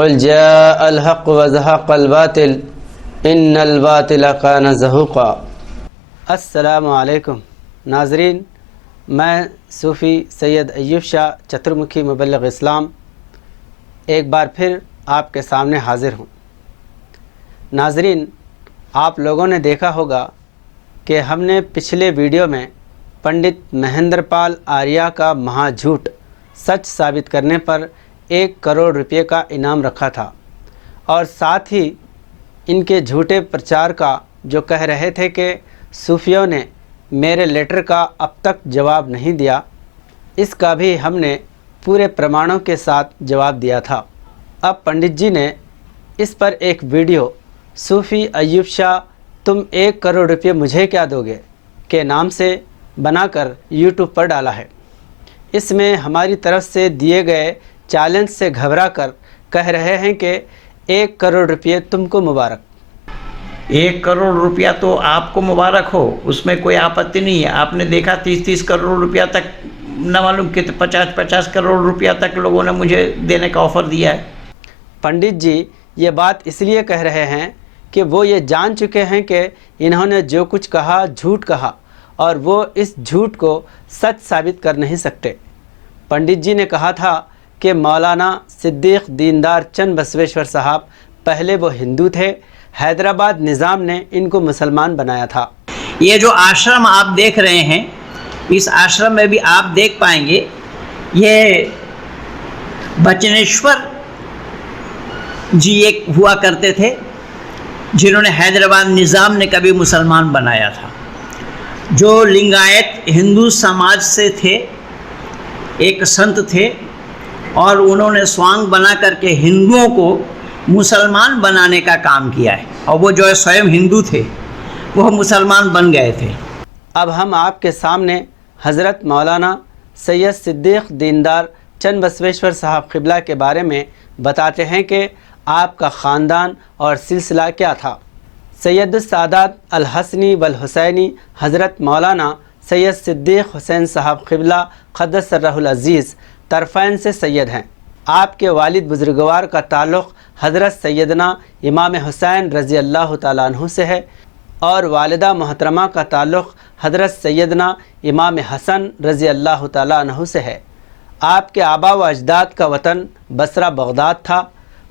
क़ुल जाअल हक़ व ज़हक़ल बातिल इन्नल बातिल कान ज़हूक़ा। अस्सलामु अलैकुम नाज़रीन, मैं सूफ़ी सैयद अय्यूब शाह चतुर्मुखी मुबल्लिग़ इस्लाम एक बार फिर आपके सामने हाज़िर हूँ। नाज़रीन, आप लोगों ने देखा होगा कि हमने पिछले वीडियो में पंडित महेंद्रपाल आर्या का महाझूठ सच साबित करने पर 1 करोड़ रुपये का इनाम रखा था और साथ ही इनके झूठे प्रचार का जो कह रहे थे कि सूफियों ने मेरे लेटर का अब तक जवाब नहीं दिया, इसका भी हमने पूरे प्रमाणों के साथ जवाब दिया था। अब पंडित जी ने इस पर एक वीडियो सूफ़ी अय्यूब शाह तुम 1 करोड़ रुपये मुझे क्या दोगे के नाम से बनाकर यूट्यूब पर डाला है। इसमें हमारी तरफ से दिए गए चैलेंज से घबराकर कह रहे हैं कि 1 करोड़ रुपये तुमको मुबारक। 1 करोड़ रुपया तो आपको मुबारक हो, उसमें कोई आपत्ति नहीं है। आपने देखा 30-30 करोड़ रुपया तक, न मालूम कितने 50-50 करोड़ रुपया तक लोगों ने मुझे देने का ऑफ़र दिया है। पंडित जी ये बात इसलिए कह रहे हैं कि वो ये जान चुके हैं कि इन्होंने जो कुछ कहा झूठ कहा और वो इस झूठ को सच साबित कर नहीं सकते। पंडित जी ने कहा था कि मौलाना सिद्दीक़ दीनदार चंद बसवेश्वर साहब पहले वो हिंदू थे, हैदराबाद निज़ाम ने इनको मुसलमान बनाया था। ये जो आश्रम आप देख रहे हैं, इस आश्रम में भी आप देख पाएंगे ये बचनेश्वर जी एक हुआ करते थे जिन्होंने हैदराबाद निज़ाम ने कभी मुसलमान बनाया था। जो लिंगायत हिंदू समाज से थे, एक संत थे और उन्होंने स्वांग बना करके हिंदुओं को मुसलमान बनाने का काम किया है और वो जो है स्वयं हिंदू थे, वह मुसलमान बन गए थे। अब हम आपके सामने हज़रत मौलाना सैयद सिद्दीक़ दीनदार चंद बसवेश्वर साहब क़िबला के बारे में बताते हैं कि आपका ख़ानदान और सिलसिला क्या था। सैयदुस सादात अल हसनी वल हुसैनी हज़रत मौलाना सैयद सिद्दीक़ हुसैन साहब क़िबला क़द्दस सर्रहुल अज़ीज़ तरफ़ैन से सैयद हैं। आपके वालिद बुज़ुर्गवार का ताल्लुक़ हज़रत सैयदना इमाम हुसैन रज़ी अल्लाह तआला अन्हु से है और वालिदा मोहतरमा का ताल्लुक़ हज़रत सैयदना इमाम हसन रज़ी अल्लाह तआला अन्हु से है। आपके आबा व अजदाद का वतन बसरा बगदाद था।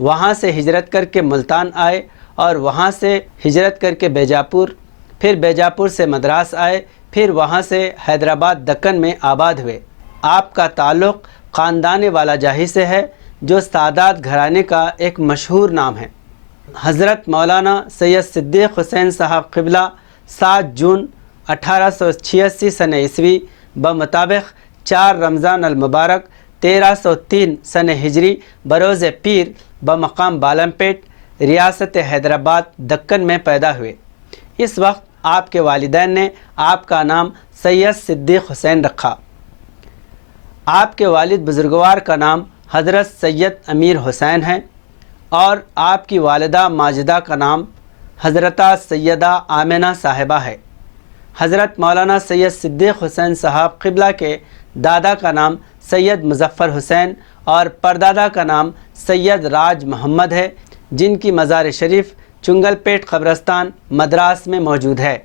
वहाँ से हिजरत करके मुल्तान आए और वहाँ से हिजरत करके बेजापुर, फिर बेजापुर से मद्रास आए, फिर वहाँ से हैदराबाद दक्कन में आबाद हुए। आपका ताल्लुक़ ख़ानदान वाला जाही से है जो सादात घराने का एक मशहूर नाम है। हज़रत मौलाना सैयद सिद्दीक़ हुसैन साहब क़िबला 7 जून 1886 सन ईस्वी बमुताबिक़ 4 रमज़ान अल मुबारक 1303 सन हिजरी बरोज़ पीर बमकाम बालमपेट रियासत हैदराबाद दक्कन में पैदा हुए। इस वक्त आपके वालिदैन ने आपका नाम सैयद सिद्दीक़ हुसैन रखा। आपके वालिद बुज़ुर्गवार का नाम हज़रत सैयद अमीर हुसैन है और आपकी वालिदा माजिदा का नाम हज़रता सैयदा आमिना साहिबा है। हज़रत मौलाना सैयद सिद्दीक़ हुसैन साहब क़िबला के दादा का नाम सैयद मुज़फ़्फ़र हुसैन और परदादा का नाम सैयद राज मोहम्मद है, जिनकी मज़ार शरीफ चुंगलपेट क़ब्रस्तान मद्रास में मौजूद है।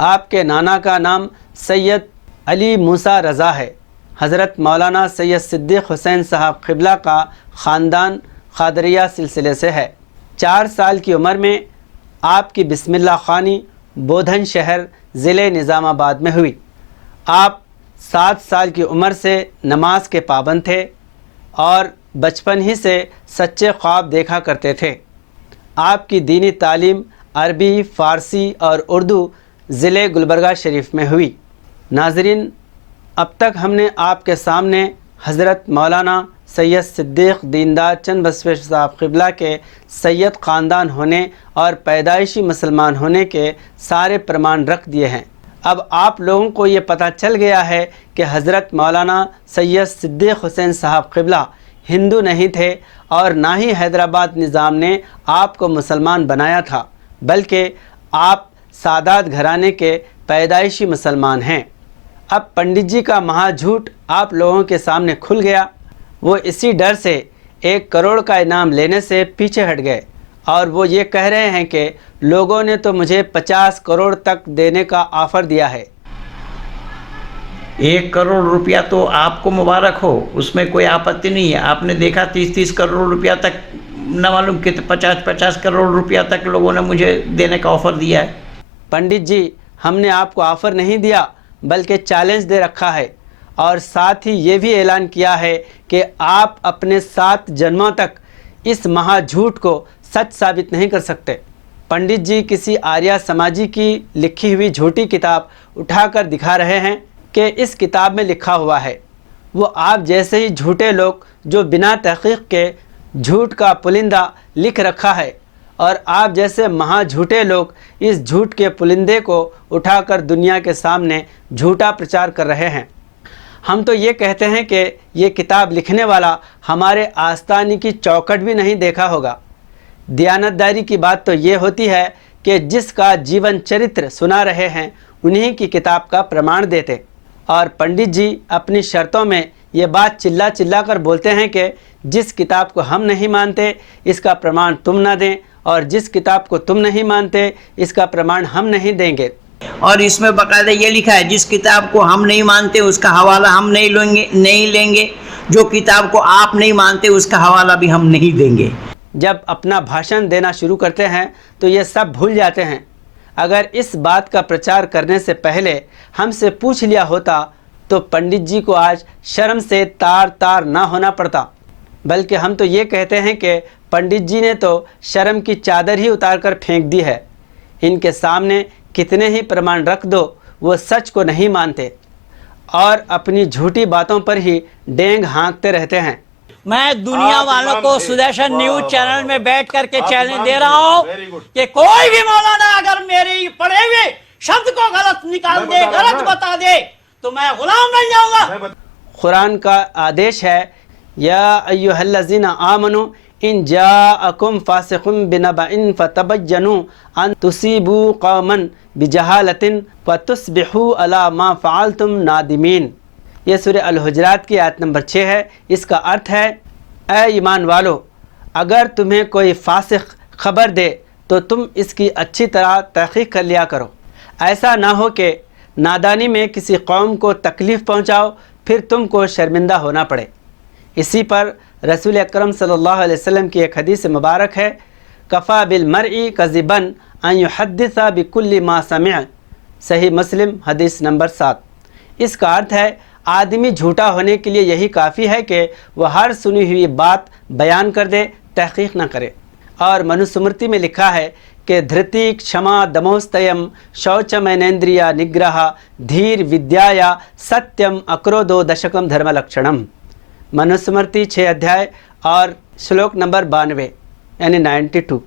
आपके नाना का नाम सैयद अली मूसा रज़ा है। हज़रत मौलाना सैयद सिद्दीक़ हुसैन साहब क़िबला का ख़ानदान क़ादरिया सिलसिले से है। 4 साल की उम्र में आपकी बिस्मिल्लाह ख़ानी बोधन शहर ज़िले निज़ामाबाद में हुई। आप 7 साल की उम्र से नमाज के पाबंद थे और बचपन ही से सच्चे ख्वाब देखा करते थे। आपकी दीनी तालीम अरबी, फ़ारसी और उर्दू ज़िले गुलबर्गा शरीफ में हुई। नाज़रीन, अब तक हमने आपके सामने हज़रत मौलाना सैयद सिद्दीक़ दीनदार चंद बसवेश्वर साहब क़िबला के सैयद ख़ानदान होने और पैदाइशी मुसलमान होने के सारे प्रमाण रख दिए हैं। अब आप लोगों को ये पता चल गया है कि हज़रत मौलाना सैयद सिद्दीक़ हुसैन साहब क़िबला हिंदू नहीं थे और ना ही हैदराबाद निज़ाम ने आपको मुसलमान बनाया था, बल्कि आप सादात घराने के पैदाइशी मुसलमान हैं। अब पंडित जी का महाझूठ आप लोगों के सामने खुल गया। वो इसी डर से 1 करोड़ का इनाम लेने से पीछे हट गए और वो ये कह रहे हैं कि लोगों ने तो मुझे 50 करोड़ तक देने का ऑफ़र दिया है। 1 करोड़ रुपया तो आपको मुबारक हो, उसमें कोई आपत्ति नहीं है। आपने देखा 30-30 करोड़ रुपया तक, न मालूम कितने 50-50 करोड़ रुपया तक लोगों ने मुझे देने का ऑफ़र दिया है। पंडित जी, हमने आपको ऑफ़र नहीं दिया बल्कि चैलेंज दे रखा है और साथ ही ये भी ऐलान किया है कि आप अपने 7 जन्मों तक इस महाझूठ को सच साबित नहीं कर सकते। पंडित जी किसी आर्या समाजी की लिखी हुई झूठी किताब उठाकर दिखा रहे हैं कि इस किताब में लिखा हुआ है। वो आप जैसे ही झूठे लोग जो बिना तहक़ीक़ के झूठ का पुलिंदा लिख रखा है और आप जैसे महाझूठे लोग इस झूठ के पुलिंदे को उठाकर दुनिया के सामने झूठा प्रचार कर रहे हैं। हम तो ये कहते हैं कि ये किताब लिखने वाला हमारे आस्तानी की चौखट भी नहीं देखा होगा। दियानतदारी की बात तो ये होती है कि जिसका जीवन चरित्र सुना रहे हैं उन्हीं की किताब का प्रमाण देते, और पंडित जी अपनी शर्तों में ये बात चिल्ला चिल्ला कर बोलते हैं कि जिस किताब को हम नहीं मानते इसका प्रमाण तुम ना दें, और जिस किताब को तुम नहीं मानते इसका प्रमाण हम नहीं देंगे। और इसमें बाकायदा ये लिखा है, जिस किताब को हम नहीं मानते उसका हवाला हम नहीं लेंगे, जो किताब को आप नहीं मानते उसका हवाला भी हम नहीं देंगे। जब अपना भाषण देना शुरू करते हैं तो ये सब भूल जाते हैं। अगर इस बात का प्रचार करने से पहले हमसे पूछ लिया होता तो पंडित जी को आज शर्म से तार तार ना होना पड़ता। बल्कि हम तो ये कहते हैं कि पंडित जी ने तो शर्म की चादर ही उतार कर फेंक दी है। इनके सामने कितने ही प्रमाण रख दो वो सच को नहीं मानते और अपनी झूठी बातों पर ही डेंग हाँकते रहते हैं। मैं दुनिया वालों को सुदर्शन न्यूज चैनल में बैठ करके चैलेंज दे रहा हूँ कि कोई भी मौलाना अगर मेरे पढ़े हुए शब्द को गलत निकाल दे, गलत बता दे, तो मैं गुलाम बन जाऊंगा। कुरान का आदेश है, या अय्युहल्लज़ीना आमनू इन जाअकुम फासिकुम बिनबइन फतबय्यनु अन तुसीबू कौमन बिजहालतिन फतुस्बिहू अला मा फ़अलतुम नादिमीन। ये सूरह अल-हुजरात की आयत नंबर 6 है। इसका अर्थ है, ऐ ईमान वालो, अगर तुम्हें कोई फासिक खबर दे तो तुम इसकी अच्छी तरह तहक़ीक़ कर लिया करो। ऐसा ना हो कि नादानी में किसी कौम को तकलीफ़ पहुँचाओ फिर तुमको शर्मिंदा होना पड़े। इसी पर रसूल अकरम सल्लल्लाहु अलैहि वसल्लम की एक हदीस मुबारक है, कफ़ा बिल मरई कज़िबन अन युहद्दिसा बिकुल्ली मा समिअ। सही मुस्लिम हदीस नंबर 7। इसका अर्थ है, आदमी झूठा होने के लिए यही काफ़ी है कि वह हर सुनी हुई बात बयान कर दे, तहक़ीक़ न करे। और मनुस्मृति में लिखा है कि धृति क्षमा दमोस्तयम शौचमैनेन्द्रिया निग्रह धीर विद्याया सत्यम अक्रोधो दशकम धर्मलक्षणम। मनुस्मृति 6 अध्याय और श्लोक नंबर 92 यानी 92।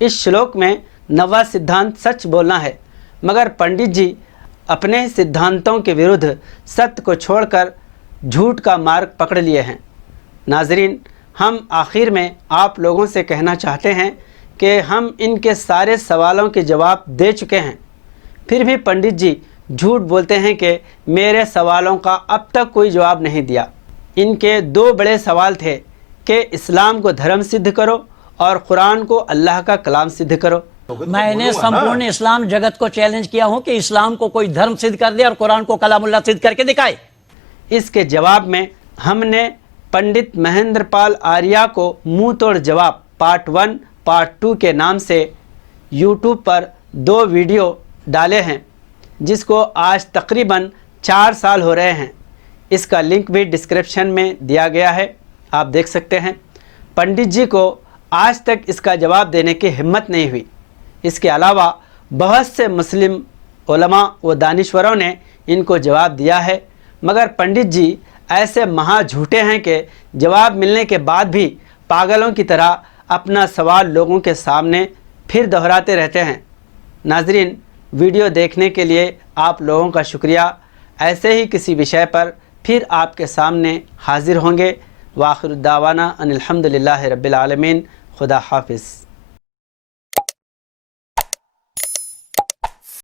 इस श्लोक में 9वां सिद्धांत सच बोलना है, मगर पंडित जी अपने सिद्धांतों के विरुद्ध सत्य को छोड़कर झूठ का मार्ग पकड़ लिए हैं। नाजरीन, हम आखिर में आप लोगों से कहना चाहते हैं कि हम इनके सारे सवालों के जवाब दे चुके हैं, फिर भी पंडित जी झूठ बोलते हैं कि मेरे सवालों का अब तक कोई जवाब नहीं दिया। इनके 2 बड़े सवाल थे कि इस्लाम को धर्म सिद्ध करो और कुरान को अल्लाह का कलाम सिद्ध करो। मैंने संपूर्ण इस्लाम जगत को चैलेंज किया हूं कि इस्लाम को कोई धर्म सिद्ध कर दे और कुरान को कलामुल्लाह सिद्ध करके दिखाए। इसके जवाब में हमने पंडित महेंद्र पाल आर्या को मुंह तोड़ जवाब पार्ट 1 पार्ट 2 के नाम से यूट्यूब पर 2 वीडियो डाले हैं, जिसको आज तकरीबन 4 साल हो रहे हैं। इसका लिंक भी डिस्क्रिप्शन में दिया गया है, आप देख सकते हैं। पंडित जी को आज तक इसका जवाब देने की हिम्मत नहीं हुई। इसके अलावा बहुत से मुस्लिम उलमा व दानिश्वरों ने इनको जवाब दिया है, मगर पंडित जी ऐसे महा झूठे हैं कि जवाब मिलने के बाद भी पागलों की तरह अपना सवाल लोगों के सामने फिर दोहराते रहते हैं। नाजरीन, वीडियो देखने के लिए आप लोगों का शुक्रिया। ऐसे ही किसी विषय पर फिर आपके सामने हाजिर होंगे। वाखिर दावाना अनिल हम्दुलिल्लाहि रब्बिल आलमीन। खुदा हाफिज़।